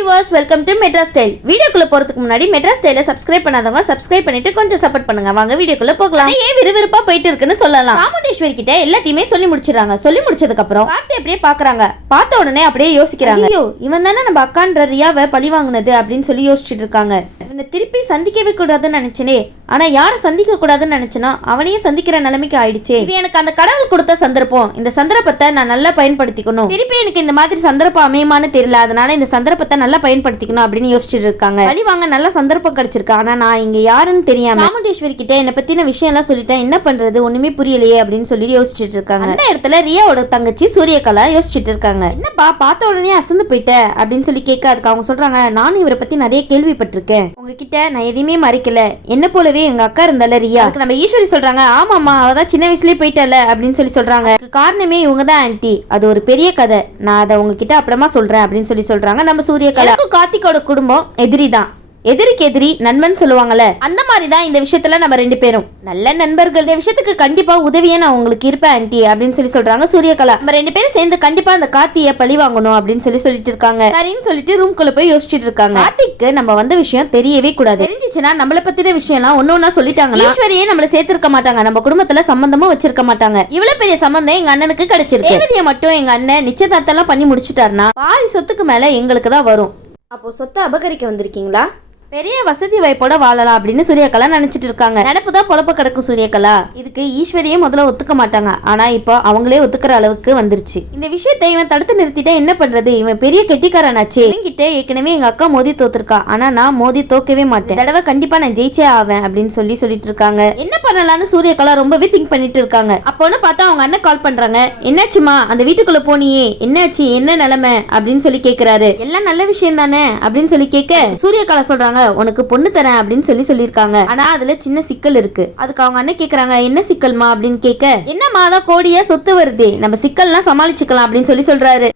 Viewers, welcome to metro style. வீடியோக்குள்ள போறதுக்கு முன்னாடி மெட்ரா ஸ்டைலை சப்ஸ்கிரைப் பண்ணாதவங்க சப்ஸ்கிரைப் பண்ணிட்டு கொஞ்சம் சப்போர்ட் பண்ணுங்க. வாங்க வீடியோக்குள்ள போகலாம். ஏன் விறுவிறுப்பா போயிட்டு இருக்குன்னு சொல்லலாம். சாமுண்டேஸ்வரி கிட்ட எல்லாத்தையுமே சொல்லி முடிச்சிடறாங்க. சொல்லி முடிச்சதுக்கு அப்புறம் கார்த்தி அப்படியே பாக்குறாங்க. பார்த்த உடனே அப்படியே யோசிக்கிறாங்க. ஐயோ, இவன் தானே நம்ம அக்கான்ற ரியாவை பழி வாங்கினது அப்படின்னு சொல்லி யோசிச்சுட்டு இருக்காங்க. இவனை திருப்பி சந்திக்கவே கூடாதுன்னு நினைச்சனே, ஆனா யாரை சந்திக்க கூடாதுன்னு நினைச்சனோ அவனையே சந்திக்கிற நிலைமைக்கு ஆயிடுச்சு. இது எனக்கு அந்த கடவுள் கொடுத்த சந்தர்ப்பம். இந்த சந்தர்ப்பத்தை நான் நல்லா பயன்படுத்திக்கணும். திருப்பி எனக்கு இந்த மாதிரி சந்தர்ப்பம் அமையுமான்னு தெரியல, அதனால இந்த சந்தர்ப்பத்தை நல்லா பயன்படுத்திக்கணும் அப்படின்னு யோசிச்சுட்டு இருக்காங்க. வழி வாங்க நல்ல சந்தர்ப்பம் கிடைச்சிருக்கு, ஆனா நான் இங்க யாருன்னு தெரியாம சாமுண்டேஸ்வரி கிட்ட என்ன பத்தின விஷயம் எல்லாம் சொல்லிட்டேன். என்ன பண்றது, ஒண்ணுமே புரியலையே அப்படின்னு சொல்லி யோசிச்சுட்டு இருக்காங்க. அந்த இடத்துல ரியாவோட தங்கச்சி சூரியகலா யோசிச்சுட்டு இருக்காங்க. என்னப்பா பார்த்த உடனே அசந்து போயிட்ட அப்படின்னு சொல்லி கேட்க, அதுக்கு அவங்க சொல்றாங்க, நானும் இவரை பத்தி நிறைய கேள்விப்பட்டிருக்கேன். உங்ககிட்ட நான் எதையுமே மறைக்கல. என்ன போலவே எங்க அக்கா இருந்தால ரியா. அதுக்கு நம்ம ஈஸ்வரி சொல்றாங்க, ஆமாமா அவதான் சின்ன வயசுலயே போயிட்டல அப்படின்னு சொல்லி சொல்றாங்க. காரணமே இவங்க தான் ஆன்ட்டி. அது ஒரு பெரிய கதை, நான் அதை உங்ககிட்ட அப்புறமா சொல்றேன் அப்படின்னு சொல்லி சொல்றாங்க. நம்ம சூரியகலா கார்த்திகோட குடும்பம் எதிரி தான். எதிரிக்கு எதிரி நண்பன் சொல்லுவாங்கல்ல, அந்த மாதிரி தான் இந்த விஷயத்துல நம்ம ரெண்டு பேரும் நல்ல நண்பர்கள். இந்த விஷயத்துக்கு கண்டிப்பா உதவியா நான் உங்களுக்கு இருப்பேன் ஆன்ட்டி அப்படின்னு சொல்லி சொல்றாங்க சூரியகலா. நம்ம ரெண்டு பேரும் சேர்ந்து கண்டிப்பா அந்த கார்த்தியை பழி வாங்கணும் அப்படின்னு சொல்லிட்டு இருக்காங்க. சரின்னு சொல்லிட்டு ரூம்குள்ள போய் யோசிச்சுட்டு இருக்காங்க. கார்த்திக்கு நம்ம வந்த விஷயம் தெரியவே கூடாது. தெரிஞ்சிச்சுன்னா நம்மள பத்தின விஷயம் எல்லாம் ஒன்னொன்னா சொல்லிட்டாங்க. ஈஸ்வரியே நம்மள சேர்த்திருக்க மாட்டாங்க, நம்ம குடும்பத்துல சம்பந்தமும் வச்சிருக்க மாட்டாங்க. இவ்வளவு பெரிய சம்பந்தம் எங்க அண்ணனுக்கு கிடைச்சிருக்கு. தேவதையை மட்டும் எங்க அண்ணன் நிச்சயதார்த்தம் எல்லாம் பண்ணி முடிச்சுட்டாருன்னா பாதி சொத்துக்கு மேல எங்களுக்கு தான் வரும். அப்போ சொத்தை அபகரிக்க வந்திருக்கீங்களா? பெரிய வசதி வாய்ப்போட வாழலாம் அப்படின்னு சூரியகலா நினைச்சிட்டு இருக்காங்க. நினைப்பு தான் பொழப்ப கிடக்கும் சூரியகலா. இதுக்கு ஈஸ்வரியும் முதல்ல ஒத்துக்க மாட்டாங்க, ஆனா இப்போ அவங்களே ஒத்துக்கிற அளவுக்கு வந்துருச்சு. இந்த விஷயத்தை இவன் தடுத்து நிறுத்திட்டா என்ன பண்றது? இவன் பெரிய கெட்டிக்காரனாச்சு. இவங்கிட்ட ஏற்கனவே எங்க அக்கா மோதி தோத்துருக்கா, ஆனா நான் மோதி தோக்கவே மாட்டேன். தடவை கண்டிப்பா நான் ஜெயிச்சே ஆவேன் அப்படின்னு சொல்லிட்டு இருக்காங்க. என்ன பண்ணலாம்னு சூரியகலா ரொம்பவே திங்க் பண்ணிட்டு இருக்காங்க. அப்போன்னு பார்த்தா அவங்க அண்ணன் கால் பண்றாங்க. என்னாச்சுமா, அந்த வீட்டுக்குள்ள போனியே, என்னாச்சு, என்ன நிலைமை அப்படின்னு சொல்லி கேக்குறாரு. எல்லாம் நல்ல விஷயம் தானே அப்படின்னு சொல்லி கேட்க, சூரியகலா சொல்றாங்க, உனக்கு பொண்ணு தரேன் அப்படின்னு சொல்லியிருக்காங்க. ஆனா அதுல சின்ன சிக்கல் இருக்கு. அதுக்கு அவங்க அண்ணன் கேக்குறாங்க, என்ன சிக்கல்மா அப்படின்னு கேட்க, என்னமா தான் கோடியா சொத்து வருது, நம்ம சிக்கல்லாம் சமாளிச்சுக்கலாம் அப்படின்னு சொல்றாரு.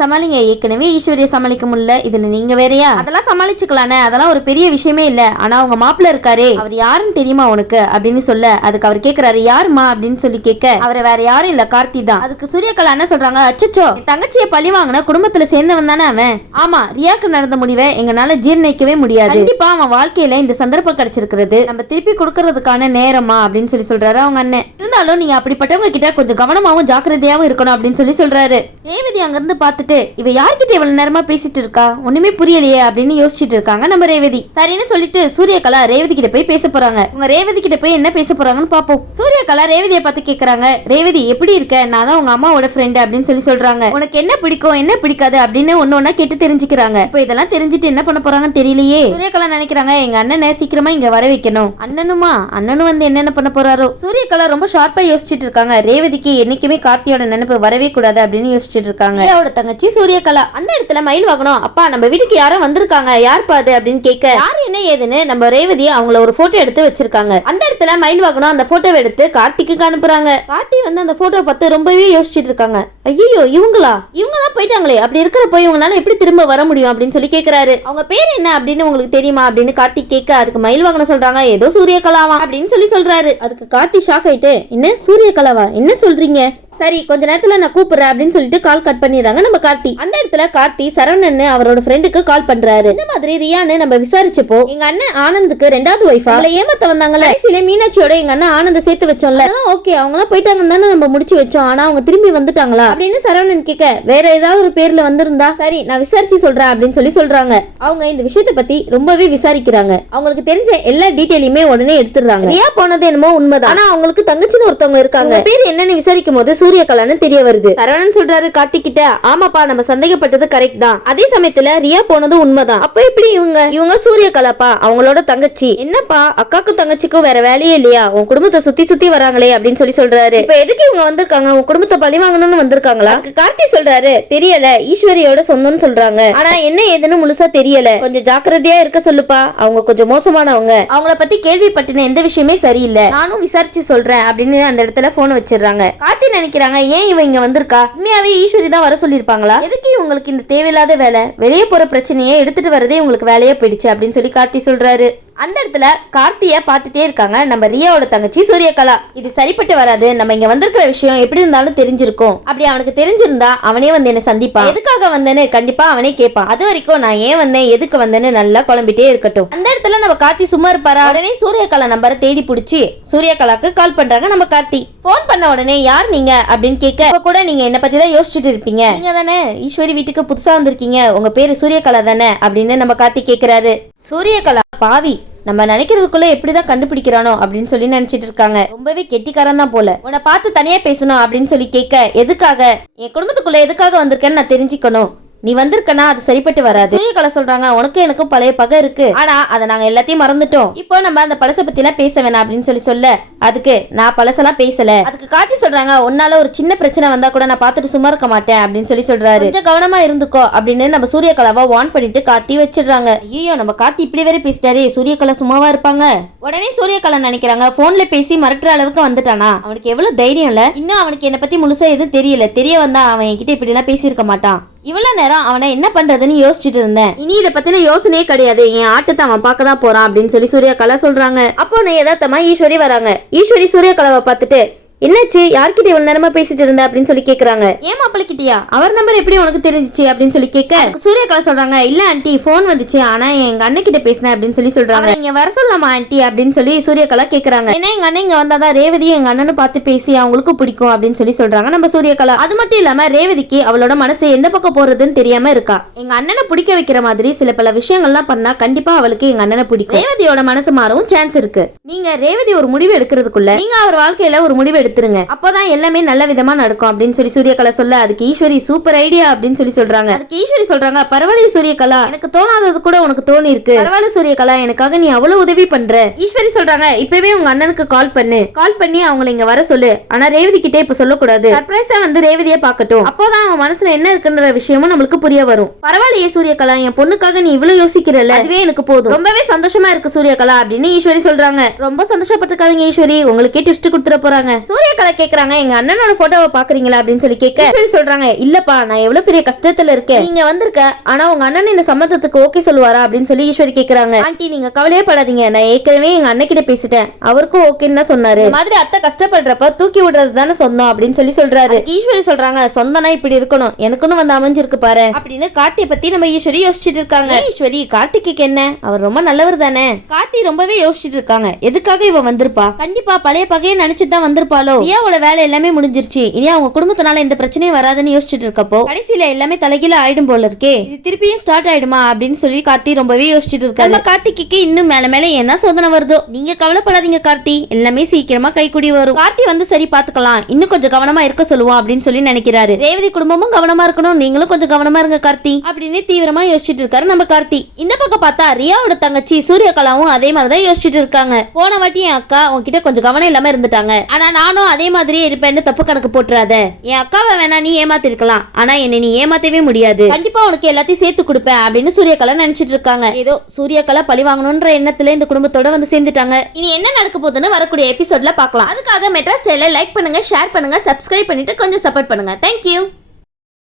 சமாளிங்க, ஏற்கனவே ஈஸ்வரியை சமாளிக்க முடியல, இதுல நீங்க வேறையா? அதெல்லாம் சமாளிச்சுக்கலானே, அதெல்லாம் ஒரு பெரிய விஷயமே இல்ல. ஆனா அவங்க மாப்பிள்ள இருக்காரே, அவர் யாருன்னு தெரியுமா உனக்கு அப்படின்னு சொல்ல, அதுக்கு அவர் கேக்குறாரு, யாருமா அப்படின்னு சொல்லி கேட்க, அவர் வேற யாரும் இல்ல, கார்த்தி தான். அதுக்கு சூரியகலா என்ன சொல்றாங்க, அச்சச்சோ, தங்கச்சியை பழி வாங்கின குடும்பத்துல சேர்ந்தவன் தானே அவன். ஆமா, ரியாக்கு நடந்த முடிவை எங்கனால ஜீர்ணிக்கவே முடியாது. அவன் வாழ்க்கையில இந்த சந்தர்ப்பம் கிடைச்சிருக்கிறது நம்ம திருப்பி கொடுக்கறதுக்கான நேரமா அப்படின்னு சொல்றாரு அவங்க அண்ணன். இருந்தாலும் நீங்க அப்படிப்பட்டவங்க கிட்ட கொஞ்சம் கவனமாவும் ஜாக்கிரதையாவும் இருக்கணும் அப்படின்னு சொல்றாரு. ரேவதி அங்க இருந்து பார்த்துட்டு, இவ யார்கிட்ட இவ்வளவு நேரமா பேசிட்டு இருக்கா, ஒண்ணுமே புரியலையே அப்படின்னு யோசிச்சுட்டு இருக்காங்க நம்ம ரேவதி. சரின்னு சொல்லிட்டு சூரியகலா ரேவதி கிட்ட போய் பேச போறாங்க. உங்க ரேவதி கிட்ட போய் என்ன பேச போறாங்கன்னு பாப்போம். சூரியகலா ரேவதியை பார்த்து கேக்குறாங்க, ரேவதி எப்படி இருக்க, நான் தான் உங்க அம்மாவோட ஃப்ரெண்ட் அப்படின்னு சொல்றாங்க. உனக்கு என்ன பிடிக்கும் என்ன பிடிக்காது அப்படின்னு ஒன்னொன்னா கேட்டு தெரிஞ்சுக்கிறாங்க. இப்போ இதெல்லாம் தெரிஞ்சுட்டு என்ன பண்ண போறாங்கன்னு தெரியலையே. சூரியகலா நினைக்கிறாங்க, எங்க அண்ணனை சீக்கிரமா இங்க வர வைக்கணும். அண்ணனும் வந்து என்னென்ன பண்ண போறாரோ. சூரியகலா ரொம்ப ஷார்ப்பா யோசிச்சுட்டு இருக்காங்க. ரேவதிக்கு என்னைக்குமே கார்த்தியோட நினைப்பு வரவே கூடாது அப்படின்னு யோசிச்சுட்டு இருக்காங்க. அவரோட தங்கச்சி சூரியகலா அந்த இடத்துல மயில் வாங்கணும். அப்பா, நம்ம வீட்டுக்கு யாரும் வந்திருக்காங்க, யார் பாது அப்படின்னு கேட்க, யார் என்ன ஏதுன்னு நம்ம ரேவதி அவங்கள ஒரு போட்டோ எடுத்து வச்சிருக்காங்க. அந்த இடத்துல மயில் வாங்கணும் அந்த போட்டோவை எடுத்து கார்த்திக்கு அனுப்புறாங்க. கார்த்தி வந்து அந்த போட்டோ பார்த்து ரொம்பவே யோசிச்சுட்டு இருக்காங்க. ஐயோ, இவங்க தான் போயிட்டாங்களே, அப்படி இருக்கிறப்ப இவங்களால எப்படி திரும்ப வர முடியும் அப்படின்னு சொல்லி கேட்கிறாரு. அவங்க பேர் என்ன அப்படின்னு உங்களுக்கு தெரியுமா அப்படின்னு கார்த்திக் கேட்க, அதுக்கு மயில் வாங்கணும் சொல்றாங்க, ஏதோ சூரியகலாவா அப்படின்னு சொல்றாரு. அதுக்கு கார்த்திக் ஷாக் ஆயிட்டு, என்ன சூரியகலாவா, என்ன சொல்றீங்க, சரி கொஞ்ச நேரத்துல நான் கூப்பிடுறேன் அப்படின்னு சொல்லிட்டு கால் கட் பண்ணிடுறாங்க நம்ம கார்த்தி. அந்த இடத்துல கார்த்தி சரவணன் அவரோட ஃப்ரெண்டுக்கு கால் பண்றாரு. இந்த மாதிரி ரியான்னு நம்ம விசாரிச்சப்போ எங்க அண்ணன் ஆனந்துக்கு ரெண்டாவது ஒய்ஃபா ஏமாத்த வந்தாங்கல்ல, கடைசியில மீனாட்சியோட எங்க அண்ணன் ஆனந்த சேர்த்து வச்சோம்ல, ஓகே அவங்க எல்லாம் போயிட்டாங்கன்னு தானே நம்ம முடிச்சு வச்சோம், ஆனா அவங்க திரும்பி வந்துட்டாங்களா அப்படின்னு சரவணன் கேட்க, வேற ஏதாவது ஒரு பேர்ல வந்திருந்தா சரி நான் விசாரிச்சு சொல்றேன் அப்படின்னு சொல்றாங்க. அவங்க இந்த விஷயத்த பத்தி ரொம்பவே விசாரிக்கிறாங்க. அவங்களுக்கு தெரிஞ்ச எல்லா டீட்டெயிலுமே உடனே எடுத்துறாங்க. ரியா போனது என்னமோ உண்மைதான், ஆனா அவங்களுக்கு தங்கச்சின்னு ஒருத்தவங்க இருக்காங்க, பேர் என்னன்னு விசாரிக்கும் போது சூரியகலான்னு தெரிய வருது. சரவணன் சொல்றாரு கார்த்திக் கிட்ட, ஆமாப்பா நம்ம சந்தேகப்பட்டது கரெக்ட் தான், அதே சமயத்துல ரியா போனது உண்மைதான். அப்ப எப்படி இவங்க சூரியகலாப்பா அவங்களோட தங்கச்சி. என்னப்பா அக்காக்கு தங்கச்சிக்கும் வேற வேலையே இல்லையா, உன் குடும்பத்தை சுத்தி வராங்களே அப்படின்னு சொல்றாரு. இப்ப எதுக்கு இவங்க வந்திருக்காங்க, உன் குடும்பத்தை பழி வாங்கணும்னு வந்திருக்காங்களா? கார்த்தி சொல்றாரு, தெரியல, ஈஸ்வரியோட சொந்தம்னு சொல்றாங்க, ஆனா என்ன ஏதுன்னு முழுசா தெரியல, கொஞ்சம் ஜாக்கிரதையா இருக்க சொல்லுப்பா, அவங்க கொஞ்சம் மோசமானவங்க, அவங்கள பத்தி கேள்விப்பட்டின எந்த விஷயமே சரியில்லை, நானும் விசாரிச்சு சொல்றேன் அப்படின்னு அந்த இடத்துல போன் வச்சிடறாங்க. கார்த்தி நினைக்கிறாங்க, ஏன் இவ இங்க வந்திருக்கா, உண்மையாவே ஈஸ்வரி தான் வர சொல்லிருப்பாங்களா, எதுக்கு உங்களுக்கு இந்த தேவையில்லாத வேலை, வெளியே போற பிரச்சனையை எடுத்துட்டு வரதே உங்களுக்கு வேலையா போயிடுச்சு அப்படின்னு சொல்லி கார்த்தி சொல்றாரு. அந்த இடத்துல கார்த்திய பார்த்துட்டே இருக்காங்க நம்ம ரியாவோட தங்கச்சி சூரியகலா. இது சரிப்பட்டு வராது, நம்ம இங்க வந்திருக்கிற விஷயம் எப்படி இருந்தாலும் தெரிஞ்சிருக்கும். அப்படி அவனுக்கு தெரிஞ்சிருந்தா அவனே வந்து என்ன சந்திப்பான். எதுக்காக வந்தேன்னு கண்டிப்பா அவனே கேட்பான். அது வரைக்கும் நான் ஏன் வந்தேன் எதுக்கு வந்தேன்னு நல்லா குழம்பிட்டே இருக்கட்டும். அந்த இடத்துல நம்ம கார்த்தி சும்மா இருப்பாரா? உடனே சூரியகலா நம்பரை தேடி பிடிச்சி சூரியகலாக்கு கால் பண்றாங்க நம்ம கார்த்தி. போன் பண்ண உடனே யார் நீங்க அப்படின்னு கேட்க, இப்ப கூட நீங்க என்ன பத்தி தான் யோசிச்சுட்டு இருப்பீங்க. நீங்க தானே ஈஸ்வரி வீட்டுக்கு புதுசா வந்திருக்கீங்க, உங்க பேரு சூரியகலா தானே அப்படின்னு நம்ம கார்த்தி கேக்குறாரு. சூரியகலா பாவி, நம்ம நினைக்கிறதுக்குள்ள எப்படிதான் கண்டுபிடிக்கிறானோ அப்படின்னு சொல்லி நினைச்சிட்டு இருக்காங்க. ரொம்பவே கெட்டிக்காரன் தான் போல. உன்னை பார்த்து தனியா பேசணும் அப்படின்னு சொல்லி கேட்க, எதுக்காக? என் குடும்பத்துக்குள்ள எதுக்காக வந்திருக்கேன்னு நான் தெரிஞ்சுக்கணும். நீ வந்திருக்கனா அது சரிப்பட்டு வராது. சூரியகலா சொல்றாங்க, உனக்கும் எனக்கும் பழைய பகை இருக்கு, ஆனா அதை நாங்க எல்லாத்தையும் மறந்துட்டோம். இப்போ நம்ம அந்த பழச பத்தி எல்லாம் பேச வேணாம் அப்படின்னு சொல்ல, அதுக்கு நான் பழசெல்லாம் பேசல. அதுக்கு கார்த்தி சொல்றாங்க, உன்னால ஒரு சின்ன பிரச்சனை வந்தா கூட நான் பார்த்துட்டு சும்மா இருக்க மாட்டேன் அப்படின்னு சொல்றாரு. கொஞ்சம் கவனமா இருந்துக்கோ அப்படின்னு நம்ம சூரியகலாவை வார்ன் பண்ணிட்டு கார்த்தி வச்சிடுறாங்க. ஐயோ, நம்ம கார்த்தி இப்படி வேற பேசிட்டாரு, சூரியகலா சும்மாவா இருப்பாங்க? உடனே சூரியகலா நினைக்கிறாங்க, போன்ல பேசி மிரட்டுற அளவுக்கு வந்துட்டானா? அவனுக்கு எவ்வளவு தைரியம் இல்ல. இன்னும் அவனுக்கு என்ன பத்தி முழுசா எதுவும் தெரியல. தெரிய வந்தா அவன் என்கிட்ட இப்படி எல்லாம் பேசியிருக்க மாட்டான். இவ்வளவு நேரம் அவனை என்ன பண்றதுன்னு யோசிச்சுட்டு இருந்தேன். இனி இதை பத்தின யோசனையே கிடையாது, என் ஆட்டத்தை அவன் பார்க்க தான் போறான் அப்படின்னு சொல்லி சூரியகலா சொல்றாங்க. அப்போ நான் யதார்த்தமா ஈஸ்வரி வராங்க. ஈஸ்வரி சூரியகலாவை பார்த்துட்டு, என்னாச்சு, யார்கிட்ட இவ்வளவு நேரமா பேசிட்டு இருந்த அப்படின்னு சொல்லி கேக்குறாங்க. ஏன் மாப்பிள்ள கிட்டியா? அவர் நம்பர் எப்படி உனக்கு தெரிஞ்சிச்சு அப்படின்னு சொல்லி கேட்க, சூரியகலா சொல்றாங்க, இல்ல ஆண்டி போன் வந்துச்சு, ஆனா எங்க அண்ணன் கிட்ட பேசினேன் அப்படின்னு சொல்லி சொல்றாங்க. இங்க வர சொல்லலாமா ஆண்டி அப்படின்னு சொல்லி சூரியகலா கேக்குறாங்க. ஏன்னா எங்க அண்ணன் இங்க வந்தாதான் ரேவதியும் எங்க அண்ணனும் பார்த்து பேசி அவங்களுக்கு பிடிக்கும் அப்படின்னு சொல்லி சொல்றாங்க நம்ம சூரியகலா. அது மட்டும் இல்லாம ரேவதிக்கு அவளோட மனசு எந்த பக்கம் போறதுன்னு தெரியாம இருக்கா. எங்க அண்ணனை பிடிக்க வைக்கிற மாதிரி சில பல விஷயங்கள்லாம் பண்ணா கண்டிப்பா அவளுக்கு எங்க அண்ணனை பிடிக்கும். ரேவதியோட மனசு மாறவும் சான்ஸ் இருக்கு. நீங்க ரேவதி ஒரு முடிவு எடுக்கிறதுக்குள்ள நீங்க அவர் வாழ்க்கையில ஒரு முடிவு எடுத்துருங்க, அப்பதான் எல்லாமே நல்ல விதமா நடக்கும் அப்படின்னு சொல்லி சூரியகலா சொல்ல, அதுக்கு ஈஸ்வரி சூப்பர் ஐடியா அப்படின்னு சொல்லி சொல்றாங்க. அதுக்கு ஈஸ்வரி சொல்றாங்க, பரவாயில்ல சூரியகலா, எனக்கு தோணாதது கூட உனக்கு தோணி இருக்கு. பரவாயில்ல சூரியகலா, எனக்காக நீ அவ்வளவு உதவி பண்ற. ஈஸ்வரி சொல்றாங்க, இப்பவே உங்க அண்ணனுக்கு கால் பண்ணி அவங்களை இங்க வர சொல்லு. ஆனா ரேவதி கிட்டே இப்ப சொல்லக்கூடாது, சர்ப்ரைஸா வந்து ரேவதியை பார்க்கட்டும். அப்போதான் அவன் மனசுல என்ன இருக்குன்ற விஷயமும் நம்மளுக்கு புரிய வரும். பரவாயில்லையே சூரியகலா, என் பொண்ணுக்காக நீ இவ்வளவு யோசிக்கிறல்ல, அதுவே எனக்கு போதும். ரொம்பவே சந்தோஷமா இருக்கு சூரியகலா அப்படின்னு ஈஸ்வரி சொல்றாங்க. ரொம்ப சந்தோஷப்பட்டிருக்காதீங்க ஈஸ்வரி, உங்களுக்கே டிப்ஸ் கொடுத்துட போறாங்க. சூரியகலா கேக்குறாங்க, எங்க அண்ணனோட போட்டோவை பாக்குறீங்களா அப்படின்னு சொல்லி கேட்க, ஈஸ்வரி சொல்றாங்க, இல்லப்பா நான் எவ்வளவு பெரிய கஷ்டத்துல இருக்கேன், நீங்க வந்திருக்க, ஆனா உங்க அண்ணன் இந்த சம்மதத்துக்கு ஓகே சொல்லுவாரா அப்படின்னு சொல்லி ஈஸ்வரி கேக்குறாங்க. ஆண்டி நீங்க கவலையே படாதீங்க, நான் ஏற்கனவே எங்க அண்ணன் கிட்ட பேசிட்டேன், அவருக்கும் ஓகேன்னு தான் சொன்னாரு. இந்த மாதிரி அத்தை கஷ்டப்படுறப்ப தூக்கி விடுறது தானே சொந்தம் அப்படின்னு சொல்லி சொல்றாரு. ஈஸ்வரி சொல்றாங்க, சொந்தனா இப்படி இருக்கணும், எனக்குன்னு வந்து அமைஞ்சிருக்கு பாரு அப்படின்னு கார்த்தியை பத்தி நம்ம ஈஸ்வரி யோசிச்சுட்டு இருக்காங்க. ஈஸ்வரி, கார்த்திக்கு என்ன, அவர் ரொம்ப நல்லவர் தானே? கார்த்தி ரொம்பவே யோசிச்சுட்டு இருக்காங்க, எதுக்காக இவ வந்திருப்பா? கண்டிப்பா பழைய பகையை நினைச்சுட்டு தான் வந்திருப்பாளோ. ரியாவோட வேலை எல்லாமே முடிஞ்சிருச்சு, இனி அவங்க குடும்பத்தினால எந்த பிரச்சனையும் வராதுன்னு யோசிச்சுட்டு இருக்கப்போ கடைசியில எல்லாமே தலைகீழ ஆயிடும் போல இருக்கே, இது திருப்பியும் ஸ்டார்ட் ஆயிடுமா அப்படின்னு சொல்லி கார்த்தி ரொம்பவே யோசிச்சுட்டு இருக்காரு. கார்த்திக்கு இன்னும் மேல மேல என்ன சோதனை வருதோ, நீங்க கவலைப்படாதீங்க கார்த்தி, எல்லாமே சீக்கிரமா கைக்கூடி வரும். கார்த்தி வந்து சரி பாத்துக்கலாம், இன்னும் கொஞ்சம் கவனமா இருக்க சொல்லுவோம் அப்படின்னு சொல்லி நினைக்கிறாரு. ரேவதி குடும்பமும் கவனமா இருக்கணும், நீங்களும் கொஞ்சம் கவனமா இருங்க கார்த்தி அப்படின்னு தீவிரமா யோசிச்சுட்டு இருக்காரு நம்ம கார்த்தி. இந்த பக்கம் பார்த்தா ரியாவோட தங்கச்சி சூரியகலாவும் அதே மாதிரிதான் யோசிச்சுட்டு இருக்காங்க. போன வாட்டி என் அக்கா உன்கிட்ட கொஞ்சம் கவனம் இல்லாம இருந்துட்டாங்க, ஆனா நானும் அதே மாதிரியே இருப்பேன்னு தப்பு கணக்கு போட்டுறாத. என் அக்காவை வேணா நீ ஏமாத்திருக்கலாம், ஆனா என்னை நீ ஏமாத்தவே முடியாது, கண்டிப்பா உனக்கு எல்லாத்தையும் சேர்த்து கொடுப்பேன் அப்படின்னு சூரியகலா நினைச்சிட்டு இருக்காங்க. ஏதோ சூரியகலா பழி வாங்கணும்ன்ற எண்ணத்துல இந்த குடும்பத்தோட வந்து சேர்ந்துட்டாங்க. இனி என்ன நடக்க போகுதுன்னு வரக்கூடிய எபிசோட்ல பார்க்கலாம். அதுக்காக மெட்ரா ஸ்டைல லைக் பண்ணுங்க, ஷேர் பண்ணுங்க, சப்ஸ்கிரைப் பண்ணிட்டு கொஞ்சம் சப்போர்ட் பண்ணுங்க. தேங்க்யூ.